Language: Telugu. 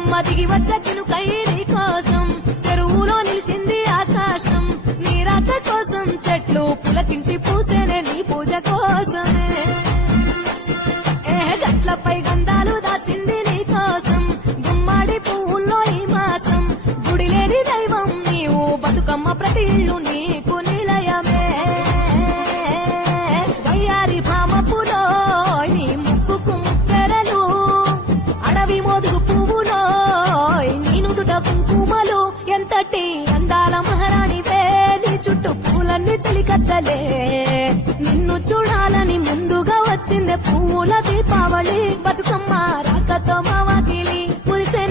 బతుకమ్మ దిగి వచ్చే చినుకై నీ కోసం చెరువులో నిలిచింది ఆకాశం నీ రాక కోసం చెట్లు పులకించి పూసేనే నీ పూజ కోసమే గట్లపై గంధాలు దాచింది నీ కోసం గుమ్మాడి పువ్వుల్లో ఈ మాసం గుడి లేని దైవం నీవు బతుకమ్మ ప్రతి ఇల్లు నీకు నిలయమే వయ్యారి భామపులో నీ ముక్కుకు ముక్కెరలు అడవి మోదుగు పువ్వులో నీ నుదుట కుంకుమలు ఎంతటి అందాల మహారాణివే నీ చుట్టూ పూలన్నీ చలికత్తలే నిన్ను చూడాలని ముందుగా వచ్చిందే పువ్వుల దీపావళి బతుకమ్మ రాకతో మా వాకిలి